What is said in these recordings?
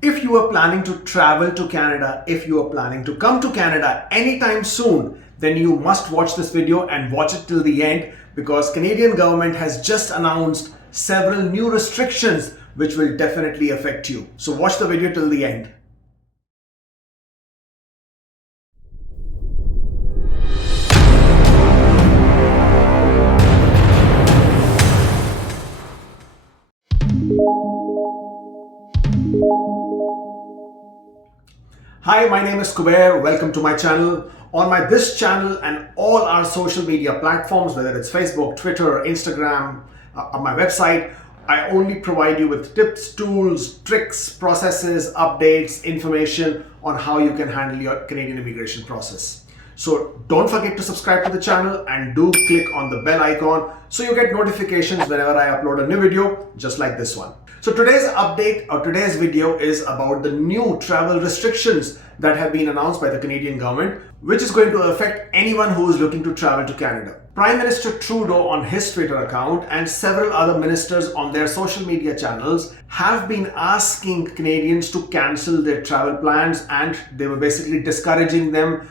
If you are planning to travel to Canada, if you are planning to come to Canada anytime soon, then you must watch this video and watch it till the end, because Canadian government has just announced several new restrictions which will definitely affect you. So watch the video till the end. Hi, my name is Kubeir. Welcome to my channel. On this channel and all our social media platforms, whether it's Facebook, Twitter, Instagram, on my website, I only provide you with tips, tools, tricks, processes, updates, information on how you can handle your Canadian immigration process. So don't forget to subscribe to the channel and do click on the bell icon so you get notifications whenever I upload a new video just like this one. So today's update or today's video is about the new travel restrictions that have been announced by the Canadian government, which is going to affect anyone who is looking to travel to Canada. Prime Minister Trudeau on his Twitter account and several other ministers on their social media channels have been asking Canadians to cancel their travel plans, and they were basically discouraging them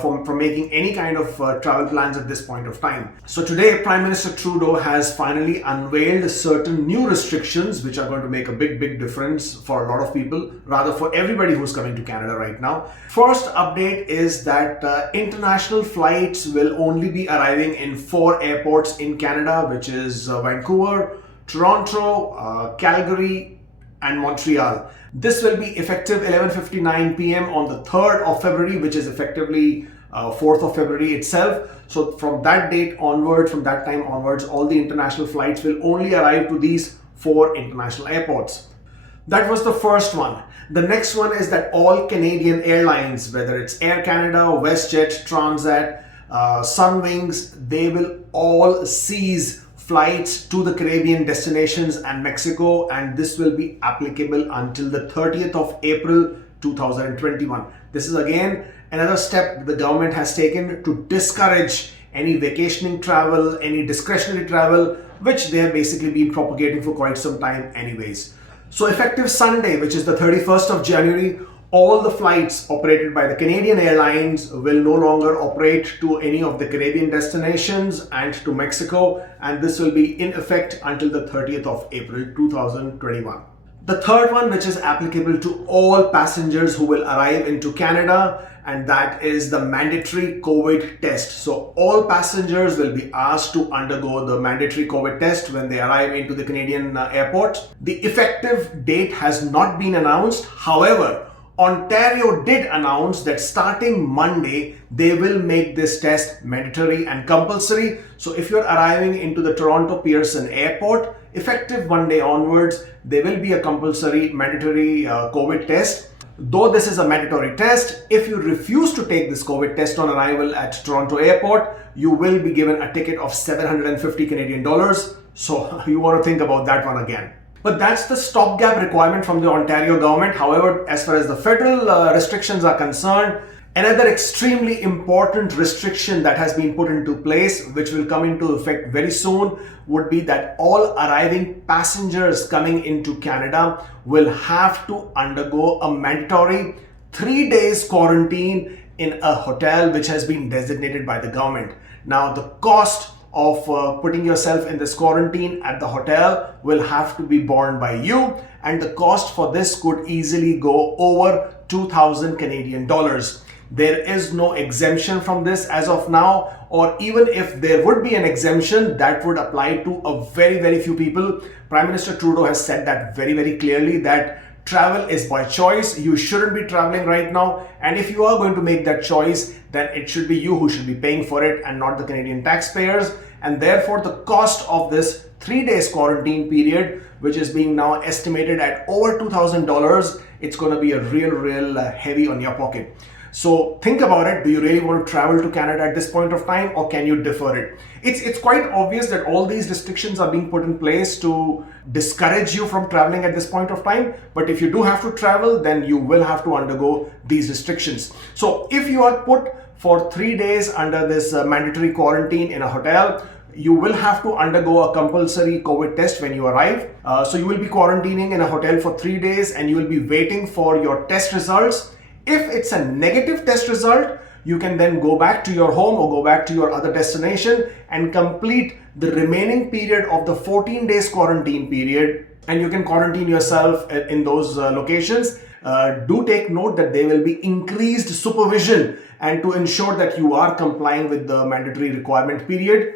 from making any kind of travel plans at this point of time. So today Prime Minister Trudeau has finally unveiled certain new restrictions which are going to make a big difference for a lot of people, rather for everybody who's coming to Canada right now. First update is that international flights will only be arriving in 4 airports in Canada, which is Vancouver, Toronto, Calgary and Montreal. This will be effective 11:59 p.m. on the 3rd of February, which is effectively 4th of February itself. So from that date onwards, from that time onwards, all the international flights will only arrive to these 4 international airports. That was the first one. The next one is that all Canadian airlines, whether it's Air Canada, WestJet, Transat, Sunwings, they will all cease flights to the Caribbean destinations and Mexico, and this will be applicable until the 30th of April 2021. This is again another step the government has taken to discourage any vacationing travel, any discretionary travel, which they have basically been propagating for quite some time anyways. So effective Sunday, which is the 31st of January, all the flights operated by the Canadian Airlines will no longer operate to any of the Caribbean destinations and to Mexico, and this will be in effect until the 30th of April 2021. The third one, which is applicable to all passengers who will arrive into Canada, and that is the mandatory COVID test. So all passengers will be asked to undergo the mandatory COVID test when they arrive into the Canadian airport. The effective date has not been announced. However, Ontario did announce that starting Monday, they will make this test mandatory and compulsory. So if you're arriving into the Toronto Pearson Airport, effective Monday onwards, there will be a compulsory mandatory COVID test. Though this is a mandatory test, if you refuse to take this COVID test on arrival at Toronto Airport, you will be given a ticket of 750 Canadian dollars. So you want to think about that one again. But that's the stopgap requirement from the Ontario government. However, as far as the federal restrictions are concerned, another extremely important restriction that has been put into place, which will come into effect very soon, would be that all arriving passengers coming into Canada will have to undergo a mandatory 3 days quarantine in a hotel which has been designated by the government. Now, the cost of putting yourself in this quarantine at the hotel will have to be borne by you, and the cost for this could easily go over 2,000 Canadian dollars. There is no exemption from this as of now, or even if there would be an exemption, that would apply to a very few people. Prime Minister Trudeau has said that very clearly, that travel is by choice. You shouldn't be traveling right now, and if you are going to make that choice, then it should be you who should be paying for it and not the Canadian taxpayers. And therefore the cost of this 3 days quarantine period, which is being now estimated at over $2,000, it's going to be a real heavy on your pocket. So think about it. Do you really want to travel to Canada at this point of time, or can you defer it? It's quite obvious that all these restrictions are being put in place to discourage you from traveling at this point of time. But if you do have to travel, then you will have to undergo these restrictions. So if you are put for 3 days under this mandatory quarantine in a hotel, you will have to undergo a compulsory COVID test when you arrive. So you will be quarantining in a hotel for 3 days and you will be waiting for your test results. If it's a negative test result, you can then go back to your home or go back to your other destination and complete the remaining period of the 14 days quarantine period, and you can quarantine yourself in those locations. Do take note that there will be increased supervision and to ensure that you are complying with the mandatory requirement period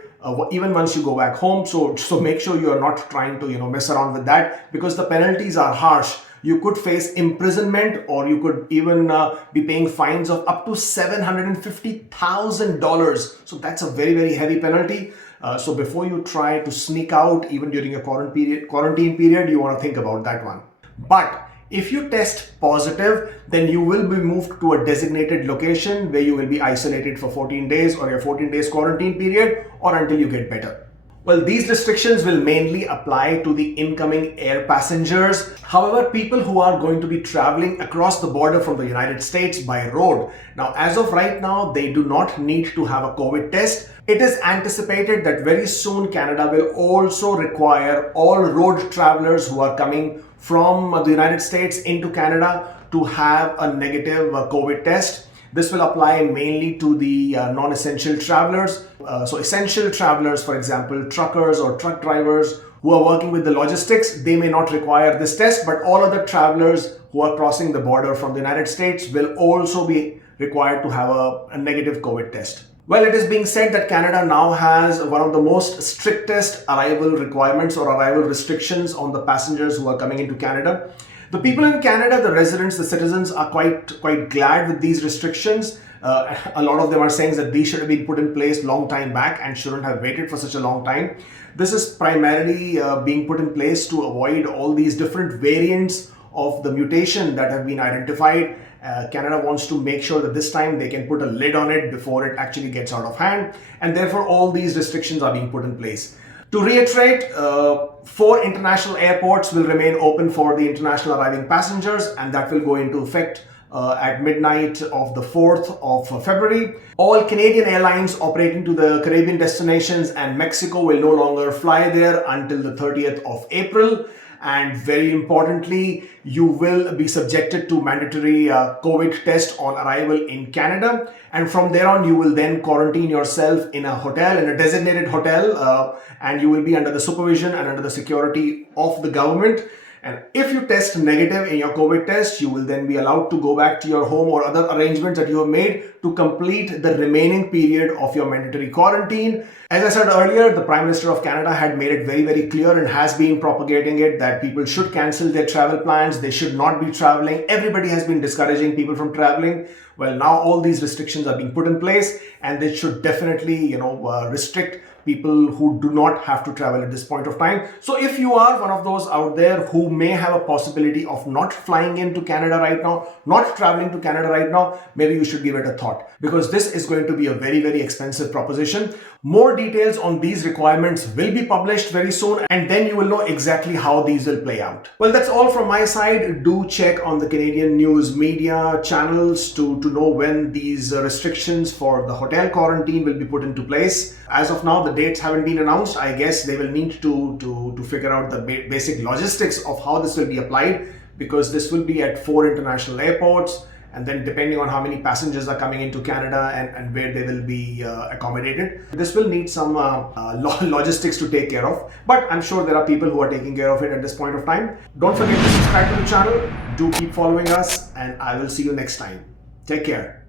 even once you go back home. So make sure you are not trying to mess around with that, because the penalties are harsh. You could face imprisonment, or you could even be paying fines of up to $750,000. So that's a very, very heavy penalty. So before you try to sneak out, even during your quarantine period, you want to think about that one. But if you test positive, then you will be moved to a designated location where you will be isolated for 14 days or your 14 days quarantine period, or until you get better. Well, these restrictions will mainly apply to the incoming air passengers. However, people who are going to be traveling across the border from the United States by road, now as of right now, they do not need to have a COVID test. It is anticipated that very soon Canada will also require all road travelers who are coming from the United States into Canada to have a negative COVID test. This will apply mainly to the non-essential travelers. So essential travelers, for example, truckers or truck drivers who are working with the logistics, they may not require this test, but all other travelers who are crossing the border from the United States will also be required to have a negative COVID test. Well, it is being said that Canada now has one of the most strictest arrival requirements or arrival restrictions on the passengers who are coming into Canada. The people in Canada, the residents, the citizens, are quite glad with these restrictions. A lot of them are saying that these should have been put in place long time back and shouldn't have waited for such a long time. This is primarily being put in place to avoid all these different variants of the mutation that have been identified. Canada wants to make sure that this time they can put a lid on it before it actually gets out of hand, and therefore all these restrictions are being put in place. To reiterate, 4 international airports will remain open for the international arriving passengers, and that will go into effect at midnight of the 4th of February. All Canadian airlines operating to the Caribbean destinations and Mexico will no longer fly there until the 30th of April. And very importantly, you will be subjected to mandatory COVID test on arrival in Canada. And from there on, you will then quarantine yourself in a hotel, in a designated hotel, and you will be under the supervision and under the security of the government. And if you test negative in your COVID test, you will then be allowed to go back to your home or other arrangements that you have made to complete the remaining period of your mandatory quarantine. As I said earlier, the Prime Minister of Canada had made it very, very clear and has been propagating it that people should cancel their travel plans. They should not be traveling. Everybody has been discouraging people from traveling. Well, now all these restrictions are being put in place, and they should definitely, restrict people who do not have to travel at this point of time. So if you are one of those out there who may have a possibility of not flying into Canada right now, not traveling to Canada right now, maybe you should give it a thought, because this is going to be a very, very expensive proposition. More details on these requirements will be published very soon, and then you will know exactly how these will play out. Well, that's all from my side. Do check on the Canadian news media channels to know when these restrictions for the hotel quarantine will be put into place. As of now, the dates haven't been announced. I guess they will need to figure out the basic logistics of how this will be applied, because this will be at 4 international airports, and then depending on how many passengers are coming into Canada and where they will be accommodated, this will need some logistics to take care of. But I'm sure there are people who are taking care of it at this point of time. Don't forget to subscribe to the channel. Do keep following us, and I will see you next time. Take care.